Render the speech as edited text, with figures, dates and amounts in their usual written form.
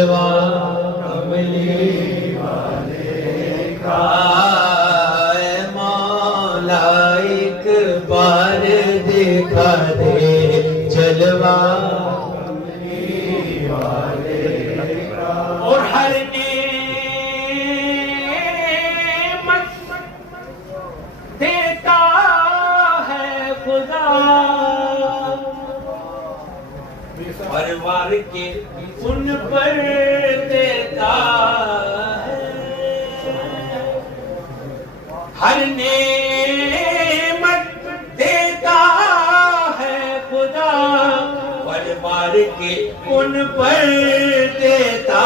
جلوہ کملی والے کا اے مولا ایک بار دکھا دے جلوہ کملی والے کا اور ہر دیتا ہے خدا پروار کے ان پر دیتا ہے ہر نعمت دیتا ہے خدا پروار کے ان پر دیتا